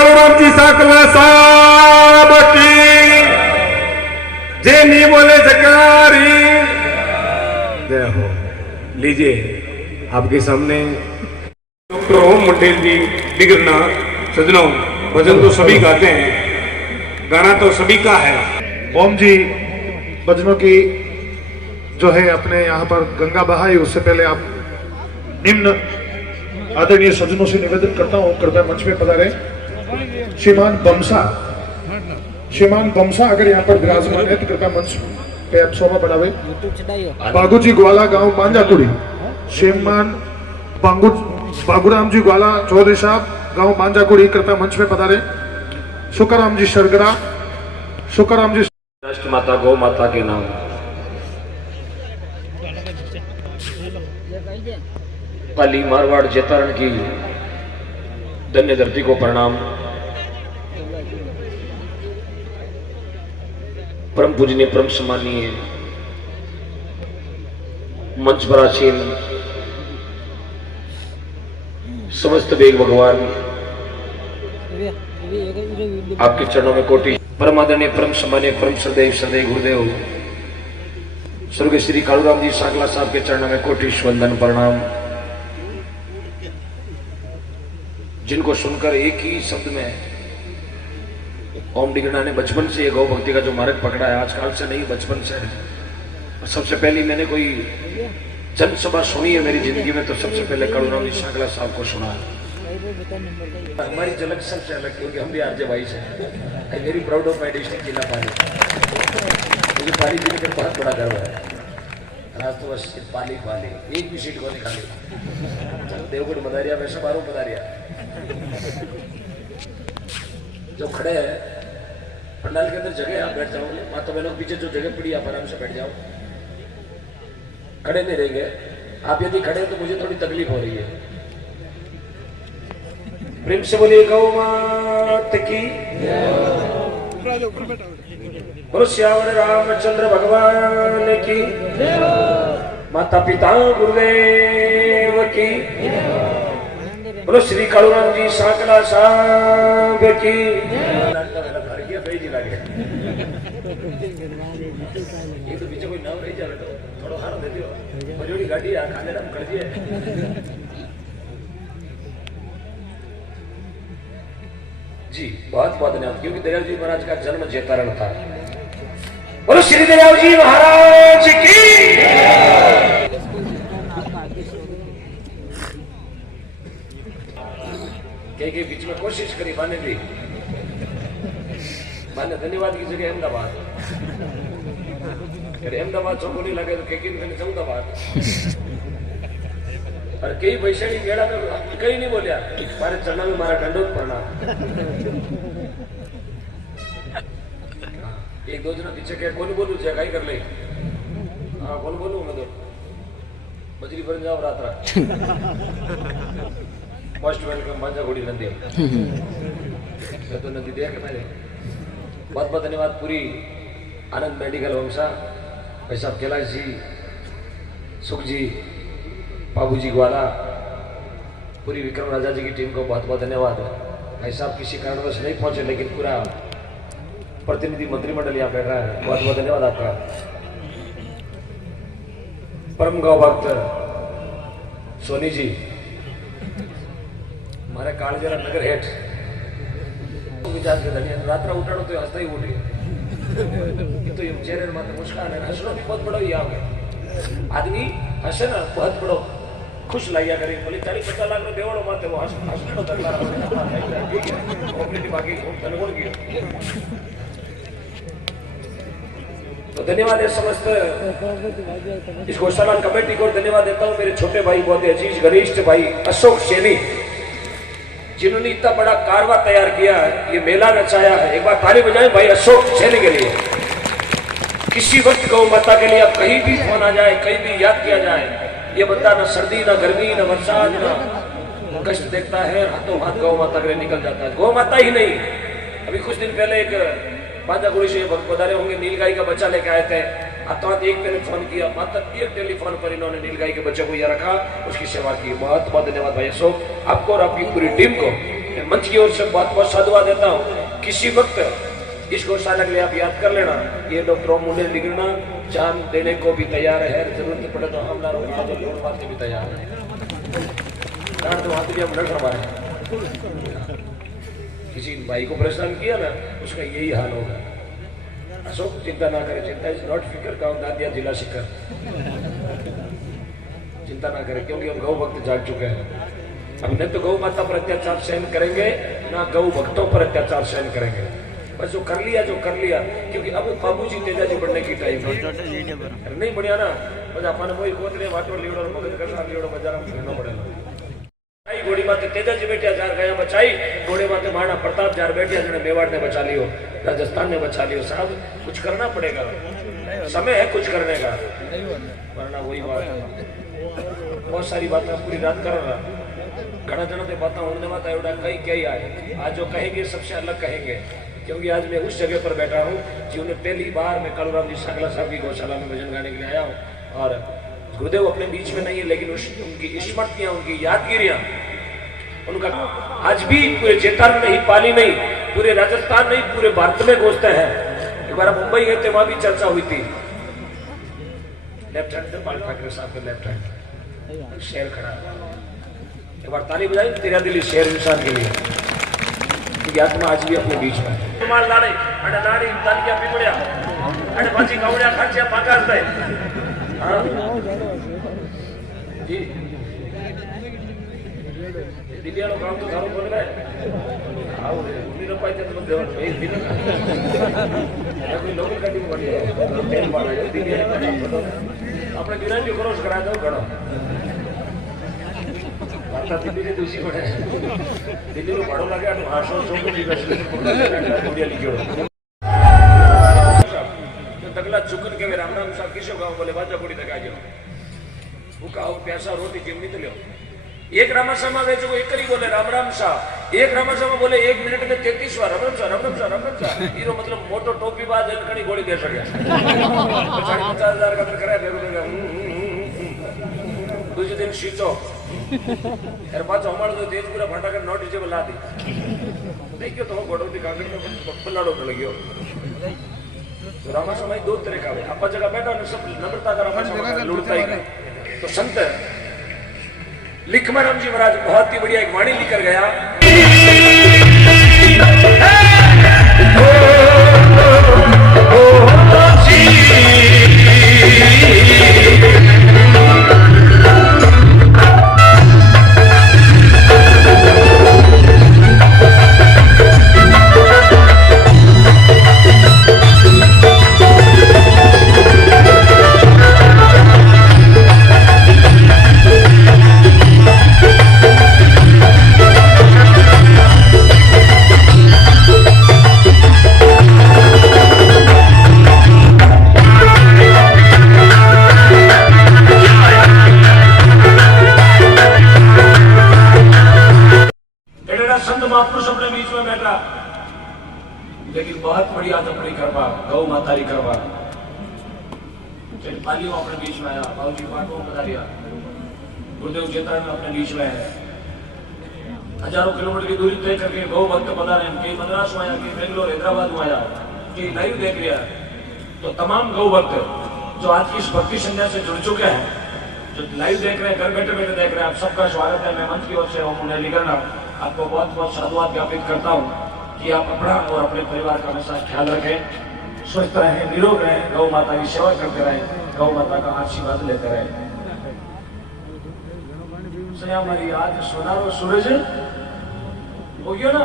काळूराम जी साकला साहब की जे नहीं बोले जकारी जय हो। लीजिए आपके सामने डॉक्टर ओम मंडेल जी डिगरना। सजनों, भजन तो सभी गाते हैं, गाना तो सभी का है। ओम जी भजनों की जो है अपने यहाँ पर गंगा बहाई, उससे पहले आप निम्न आदरणीय सज्जनों से निवेदन करता हूँ, कृपया मंच में पधारे। श्रीमान बमसा अगर यहाँ पर विराजमान है तो कृपया मंच पे आप शोभा बढ़ावे। बागूजी ग्वाला गांव मांजाकुड़ी, श्रीमान बागूराम जी ग्वाला चौधरी साहब गांव मांजाकुड़ी, कृपया मंच में पधारे। शुक्राम जी सरगरा, शुक्राम जी। राष्ट्र माता गौ माता के नाम पाली मारवाड़ जैतारण की धन्य धरती को प्रणाम। परम पूजनीय परम सम्मानीय मंच पर आसीन समस्त वेग भगवान, आपके चरणों में कोटि परम आदरणीय परम सम्मानीय परम श्रद्धेय सदैव गुरुदेव स्वर्गीय श्री काळूराम जी साकला साहब के चरणों में कोटि वंदन प्रणाम। जिनको सुनकर एक ही शब्द में ओम डिगरना ने बचपन से ये गौ भक्ति का जो मार्ग पकड़ा है, आजकल से नहीं बचपन से। सबसे पहली मैंने कोई जनसभा सुनी है मेरी जिंदगी में तो सबसे पहले काळूराम जी साकला साहब को सुना है। हमारी झलक सबसे अलग, क्योंकि हम भी आरजे भाई से। I very proud of my district जिला पाली। मुझे पाली जिले का बहुत बड़ा गर्व है। आज तो बस पाली एक भी सीट को नहीं खाली। देवगढ़ मदारिया में सब आरोप मदारिया जो खड़े हैं पंडाल के अंदर जगह आप बैठ जाओगे, माता बहनों के पीछे जो जगह पड़ी आप आराम से बैठ जाओ, खड़े नहीं रहेंगे आप। यदि खड़े तो मुझे थोड़ी तकलीफ हो रही है। प्रेम से बोलिए गौ मात की, बोलो श्यावर रामचंद्र भगवान की, माता पिता गुरुदेव की, बोलो श्री काळूराम जी साकला साहब की। ये तो पीछे कोई नाम नहीं जावे तो थोड़ा हार दे दियो, बजोड़ी गाड़ी आ खाने नाम कर दिए जी। बहुत बहुत धन्यवाद, क्योंकि दयाल जी महाराज का जन्म जैतारण था। बोलो श्री दयाल जी महाराज की। के बीच में कोशिश करी माने भी, माने धन्यवाद की जगह अहमदाबाद, अहमदाबाद चौकोनी लगे तो मैंने अहमदाबाद। और कई वैशाली मेला में कहीं नहीं बोलिया, मारे चरणों में मारा दंडोत प्रणाम। एक दो जना पीछे क्या कौन बोलू क्या कर ले, हाँ कौन बोलू मैं तो बजरी बन जाओ रात मोस्ट वेलकम मांजागुड़ी नदी। तो नदी देख मैंने बहुत बहुत धन्यवाद। पूरी आनंद मेडिकल वंशा भाई साहब, कैलाश जी, सुख जी, बाबू जी ग्वाला, पूरी विक्रम राजा जी की टीम को बहुत बहुत धन्यवाद। भाई साहब किसी कारणवश नहीं पहुंचे, लेकिन पूरा प्रतिनिधि मंत्रिमंडल यहाँ बैठ रहा है, बहुत बहुत धन्यवाद आपका। परम गौ भक्त सोनी जी, मारे कालजरा नगर हेठ विचार के धनिया रात्रा उठाड़ो तो हंसता ही उठे। तो ये चेहरे माथे मुस्कान है, हंसना भी बहुत बड़ा ही आदमी हंसे ना बहुत बड़ो खुश लाइया करे। बोले 40-50 लाख नो देवड़ो माथे वो हंसनो तकला बाकी धनगुण की। तो धन्यवाद है समस्त इस गौशाला कमेटी को धन्यवाद देता हूँ। मेरे छोटे भाई बहुत ही अजीज घनिष्ठ भाई अशोक सैनी, जिन्होंने इतना बड़ा कारवा तैयार किया है, ये मेला रचाया है। एक बार ताली बजाएं भाई अशोक सैनी के लिए। किसी वक्त गौ माता के लिए आप कहीं भी फोन आ जाए, कहीं भी याद किया जाए, ये बंदा ना सर्दी ना गर्मी ना बरसात ना कष्ट देखता है, हाथों हाथ गौ माता के लिए निकल जाता है। गौ माता ही नहीं, अभी कुछ दिन पहले एक मांजागुड़ी से बता होंगे नीलगाय का बच्चा लेके आए थे। अर्थात एक मैंने फोन किया, मात्र एक टेलीफोन पर इन्होंने नीलगाय के बच्चे को यहाँ रखा, उसकी सेवा की। बहुत बहुत धन्यवाद भाई अशोक, आपको और आपकी पूरी टीम को। मंच की ओर से बहुत बहुत साधुवाद देता हूँ। किसी वक्त इस गौशाला के लिए आप याद कर लेना, ये डॉक्टर मुंडे लिगना जान देने को भी तैयार है, जरूरत पड़े तो हमला रोकना तो लोड़ मारने भी तैयार है। तो वहां भी हम लड़ रहे, किसी भाई को परेशान किया ना उसका यही हाल होगा। अशोक चिंता ना करे, चिंता इज नॉट फिकर का दादिया जिला शिखर, चिंता ना करें क्योंकि हम गौ भक्त जाग चुके हैं। अब न तो गौ माता पर अत्याचार सहन करेंगे ना गौ भक्तों पर अत्याचार सहन करेंगे। बस जो कर लिया क्योंकि अब बाबूजी तेजाजी बढ़ने की टाइम है नहीं बढ़िया ना, बस अपन वही खोद रहे वाटो लीड़ो मगज करना लीड़ो बाजार में फिरना पड़ेगा। घोड़ी माते तेजाजी बैठिया जार गया बचाई, घोड़े माते महाराणा प्रताप जार बैठिया जिन्हें मेवाड़ ने बचा लियो, राजस्थान ने बचा लियो। साहब कुछ करना पड़ेगा, समय है कुछ करने का, वरना वही बात है। बहुत सारी बातें पूरी रात कर रहा, घना जना ते बातें होने माता एवढा कई कई आए। आज जो कहेंगे सबसे अलग कहेंगे, क्योंकि आज मैं उस जगह पर बैठा हूँ जिन्होंने पहली बार मैं कालूराम जी सांगला साहब की गौशाला में भजन गाने के लिए आया हूँ। और गुरुदेव अपने बीच में नहीं है, लेकिन उनकी स्मृतियां, उनकी यादगिरियां, उनका आज भी पूरे चेतान में ही, पाली में ही, पूरे राजस्थान में ही, पूरे भारत में गोष्ठ है। एक बार मुंबई गए थे, वहां भी चर्चा हुई थी। लेफ्ट हैंड बाल ठाकरे साहब के लेफ्ट हैंड शेर खड़ा, एक बार ताली बजाई तेरा दिल शेर इंसान के लिए, क्योंकि आत्मा आज भी अपने बीच में है। मार लाने अरे नाड़ी तालियां पिपड़िया अरे भाजी कावड़िया खाचिया पाकास दे। हां जी दिल्ली वालों काम तो थारो बोल रहा है। आओ उन्हीं ने पाए तो देवर भाई दिन या कोई लोकल गाड़ी में बढ़ गया तेल वाला है दिल्ली अपने गिरान जो क्रॉस करा दो घणो वार्ता दिल्ली ने दूसरी पड़े दिल्ली को भाड़ो लगे और भाषण चौक की बस बढ़िया लिखियो तो तगला चुकन के राम राम साहब किसो गांव बोले बाजा कोड़ी तक आ जाओ भूखा हो प्यासा रोटी जिम नहीं लियो। एक रामाश्रमा गए जो एक ही बोले राम राम शाह, एक रामाश्रमा बोले 1 मिनट में 33 बार राम राम शाह राम राम शाह राम राम शाह। हीरो मतलब मोटो टोपी बाज कड़ी गोली दे सके 50,000 का कराया फिर दूसरे दिन शीचो यार पाँच हमारे तो देश पूरा भाटा कर नॉट रीचेबल ला दी नहीं क्यों तो गोडो दी कागज में पल्लाड़ो कर लगियो। तो रामाश्रमा 2 तरह का है, आप जगह बैठा न सब नम्रता का रामाश्रमा लुटता ही। तो संत लिखमराम जी महाराज बहुत ही बढ़िया एक वाणी लिखकर गया। लेकिन बहुत बड़ी आज अपनी करवा गौ माता की करवा पालियों अपने बीच में आया, बाबूजी पाटों बता दिया, गुरुदेव चेतन अपने बीच में है। हजारों किलोमीटर की दूरी तय करके गौ भक्त बता रहे हैं, कई मद्रास में आया, कई बेंगलोर हैदराबाद में आया, कई लाइव देख लिया। तो तमाम गौ भक्त जो आज की इस भक्ति संध्या से जुड़ चुके हैं, जो लाइव देख रहे हैं, घर बैठे बैठे देख रहे हैं, आप सबका स्वागत है। मैं मंच की ओर से मुंडे करना आपको बहुत बहुत साधुवाद ज्ञापित करता हूँ कि आप अपना और अपने परिवार का हमेशा ख्याल रखें, स्वस्थ रहें, निरोग रहें, गौ माता की सेवा करते रहें, गौ माता का आशीर्वाद लेते रहें। हमारी आज सोनारो सूरज हो गया ना,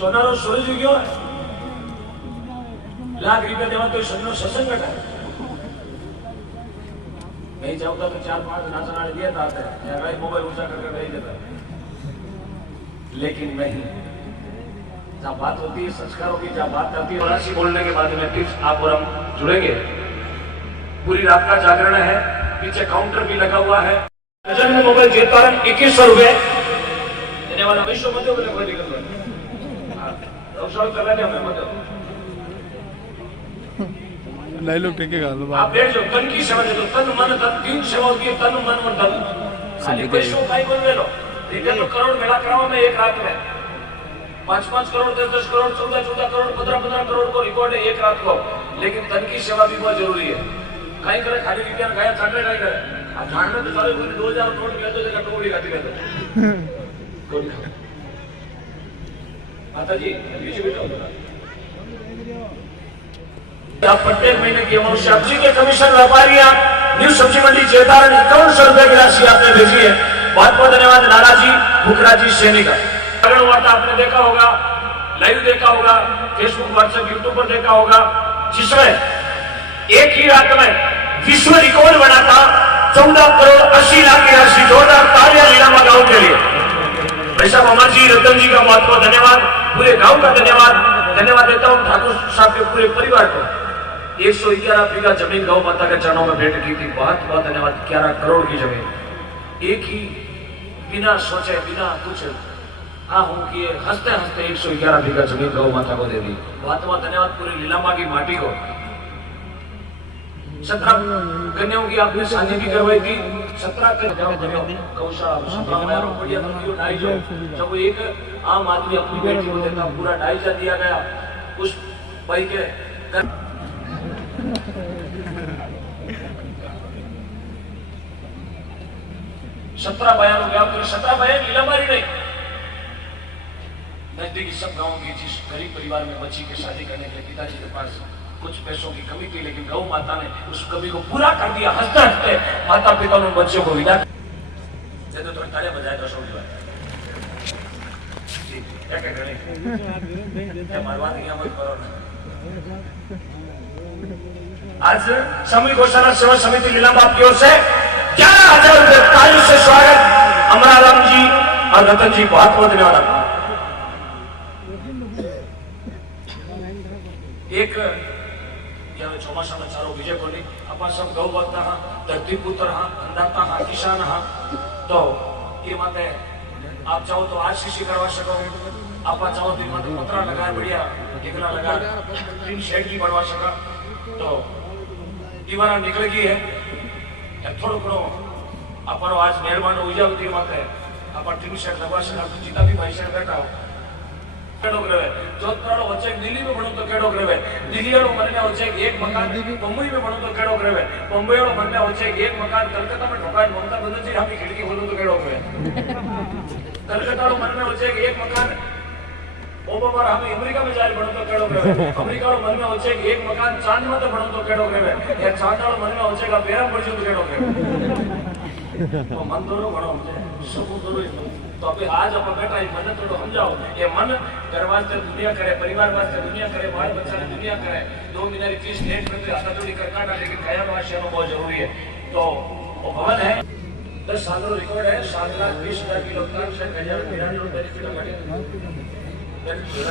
सोनारो सूरज हो गया, लाख रुपया देवा तो सन्नो सत्संग है नहीं चाहता तो 4-5 नाचना दिया था मोबाइल ऊंचा करके नहीं देता, लेकिन नहीं, जहाँ बात होती है संस्कारों की, जहाँ बात आती है राशि बोलने के बाद में फिर आप और हम जुड़ेंगे। पूरी रात का जागरण है, पीछे काउंटर भी लगा हुआ है। में मोबाइल जेतारन 2100 रुपए देने वाला विश्व मध्य बोले कोई दिक्कत नहीं कर रहे हमें मध्य नहीं लोग टेकेगा आप बैठ जाओ। तन की सेवा दे दो, तन मन धन 3 सेवा होती है, तन मन और धन। खाली पैसों का ही बोल ले लो, ठीक है, तो करोड़ मेला कराओ में एक रात में 5-5 करोड़ 10-10 करोड़ 14-14 करोड़ 15-15 करोड़ को रिकॉर्ड है एक रात को। लेकिन तन की सेवा भी बहुत जरूरी है। कहीं करे खाली विज्ञान खाया छाटने कहीं करे अब झाड़ में तो सारे कोई 2000 करोड़ मिले तो देखा टोकरी खाती रहते माता जी बीच बेटा प्रत्येक महीने की अमावस्या सब्जी के कमीशन व्यापारियां न्यू सब्जी मंडी चेतारण 5100 रुपए की राशि आपने भेजी है। बहुत बहुत धन्यवाद नारा जी भुखरा जी सैनी का। वार्ता आपने देखा होगा, लाइव देखा होगा, फेसबुक व्हाट्सएप यूट्यूब पर देखा होगा, जिसमें एक ही रात में विश्व रिकॉर्ड बना था 14 करोड़ 80 लाख की राशि। जोरदार तालियां लीलामा गांव के लिए। भाई साहब अमर जी रतन जी का बहुत बहुत धन्यवाद, पूरे गांव का धन्यवाद देता हूं ठाकुर साहब के पूरे परिवार को। 111 बीघा जमीन गौ माता के चरणों में भेंट की थी। बहुत बहुत धन्यवाद। 11 करोड़ की जमीन एक ही बिना सोचे बिना कुछ हाँ हूं किए हंसते हंसते 111 बीघा जमीन गौ माता को दे दी। बहुत बहुत धन्यवाद पूरी लीलामा की माटी को। 17 कन्याओं की आपने शादी भी करवाई थी। 17 गौशाला बढ़िया जब एक आम आदमी अपनी बेटी को देता पूरा ढाईजा दिया गया उस भाई के 17 बयान हो गया। 17 बयान लीलामारी नहीं, नजदीकी सब गांवों की जिस गरीब परिवार में बच्ची की शादी करने के लिए पिताजी के पास कुछ पैसों की कमी थी, लेकिन गौ माता ने उस कमी को पूरा कर दिया। हंसते हंसते माता पिता ने बच्चों को विदा दे दो। तालियां बजाए दर्शकों की बात क्या क्या करें मरवा दिया कोई करो। आज सामूहिक गौशाला सेवा समिति लीलाबाद की ओर से 11,000 रुपए ताली से स्वागत अमराराम जी और रतन जी। बहुत बहुत धन्यवाद। एक ચોમાસા में चारों विजय कोली अपन सब गौ भक्त हाँ धरती पुत्र हाँ अन्नदाता हाँ किसान हाँ। तो ये माते आप चाहो तो आज शीशी करवा सको, आप चाहो तो माते पतरा लगा बढ़िया टिकला लगा टीन शेड की बनवा सका। तो दीवारा निकल गई है थोड़ो घणो अपन आज मेहरबान उजावती माते आप टीन शेड लगवा सका। जीता भी भाई साहब बैठा हो जोधपुर वच्चे दिल्ली में बनो तो केड़ो करे, दिल्ली वालों मन में वच्चे एक मकान मुंबई में बनो तो केड़ो करे, मुंबई वालों मन में वच्चे एक मकान कलकत्ता में ढोका ममता बनर्जी अपनी खिड़की खोलो तो केड़ो करे, कलकत्ता वालों मन में वच्चे एक मकान ओबामा हम अमेरिका में जाए बनो तो केड़ो करे, अमेरिका वालों मन में वच्चे एक मकान चांद में तो बनो तो केड़ो करे, या चांद वालों मन में वच्चे का बेरा पड़ जो तो केड़ो करे। तो मन दोनों बनो सब दोनों। तो अभी आज आप बैठा है मन थोड़ा समझाओ ये मन घर वास्ते दुनिया करे, परिवार वास्ते दुनिया करे, बाल बच्चा ने दुनिया करे। 2 महीने की फीस लेट में तो हाथाचोड़ी कर काटा, लेकिन खयाल वाशी बहुत जरूरी है। तो वो भवन है 10 साल रिकॉर्ड है 7,20,000 की लोकतान से 1,093 रुपए की बेनिफिट